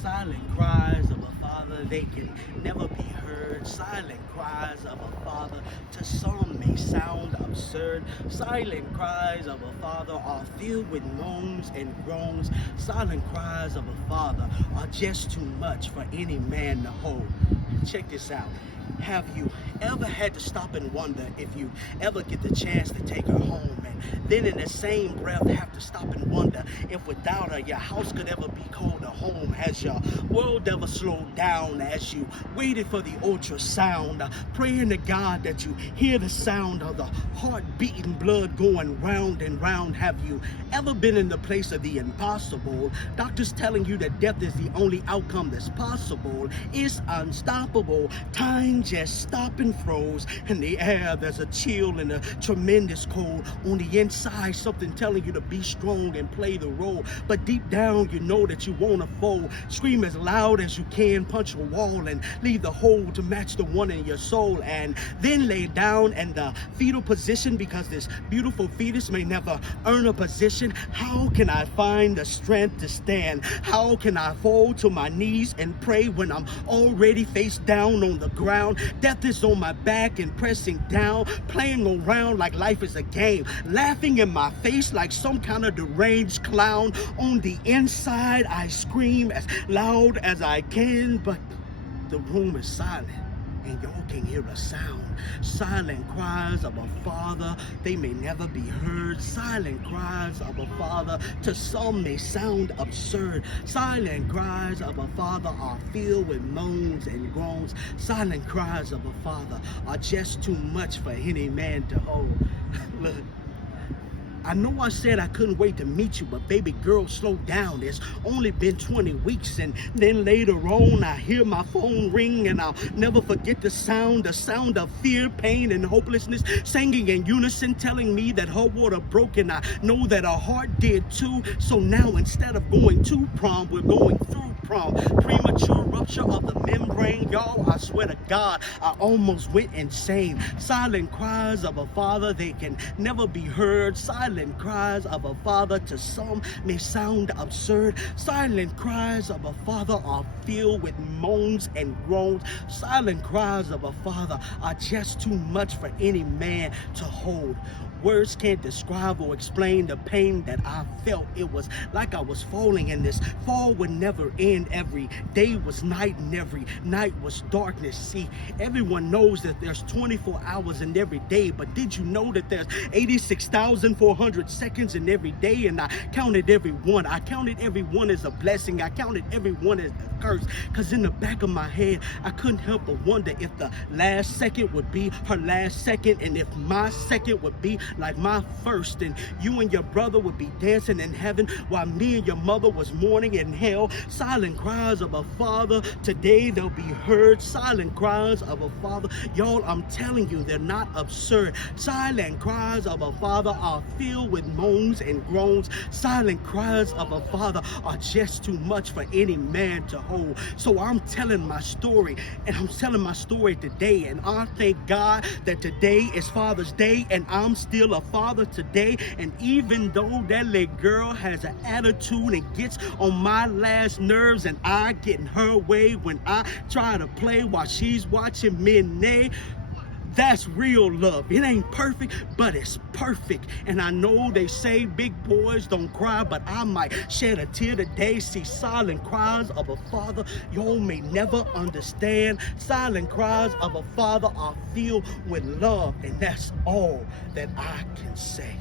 Silent cries of a father, they can never be heard. Silent cries of a father, to some may sound absurd. Silent cries of a father are filled with moans and groans. Silent cries of a father are just too much for any man to hold. Check this out. Have you ever had to stop and wonder if you ever get the chance to take her home, and then in the same breath have to stop and wonder if without her your house could ever be called a home? Has your world ever slowed down as you waited for the ultrasound, praying to God that you hear the sound of the heart beating, blood going round and round? Have you ever been in the place of the impossible? Doctors telling you that death is the only outcome that's possible. It's unstoppable. Time just stopped and froze. In the air there's a chill and a tremendous cold. On the inside something telling you to be strong and play the role, but deep down you know that you wanna fold. Scream as loud as you can, punch a wall and leave the hole to match the one in your soul, and then lay down in the fetal position because this beautiful fetus may never earn a position. How can I find the strength to stand? How can I fall to my knees and pray when I'm already face down on the ground? Death is on my back and pressing down, playing around like life is a game, laughing in my face like some kind of deranged clown. On the inside I scream as loud as I can, but the room is silent and y'all can hear a sound. Silent cries of a father, they may never be heard. Silent cries of a father, to some may sound absurd. Silent cries of a father are filled with moans and groans. Silent cries of a father are just too much for any man to hold. Look, I know I said I couldn't wait to meet you, but baby girl, slow down. It's only been 20 weeks, and then later on I hear my phone ring, and I'll never forget the sound of fear, pain, and hopelessness singing in unison, telling me that her water broke, and I know that her heart did too. So now instead of going to prom, we're going through prom. Premature rupture of the membrane, y'all, I swear to God, I almost went insane. Silent cries of a father, they can never be heard. Silent cries of a father, to some may sound absurd. Silent cries of a father are filled with moans and groans. Silent cries of a father are just too much for any man to hold. Words can't describe or explain the pain that I felt. It was like I was falling, and this fall would never end. Every day was night and every night was darkness. See, everyone knows that there's 24 hours in every day, but did you know that there's 86,400 seconds in every day? And I counted every one. I counted every one as a blessing. I counted every one as a curse, because in the back of my head I couldn't help but wonder if the last second would be her last second, and if my second would be like my first, and you and your brother would be dancing in heaven while me and your mother was mourning in hell. Silent cries of a father, today they'll be heard. Silent cries of a father, y'all, I'm telling you, they're not absurd. Silent cries of a father are filled with moans and groans. Silent cries of a father are just too much for any man to hold. So I'm telling my story, and I'm telling my story today, and I thank God that today is Father's Day, and I'm still a father today. And even though that little girl has an attitude and gets on my last nerves, and I get in her way when I try to play while she's watching me nay, that's real love. It ain't perfect, but it's perfect. And I know they say big boys don't cry, but I might shed a tear today. See, silent cries of a father, y'all may never understand. Silent cries of a father are filled with love, and that's all that I can say.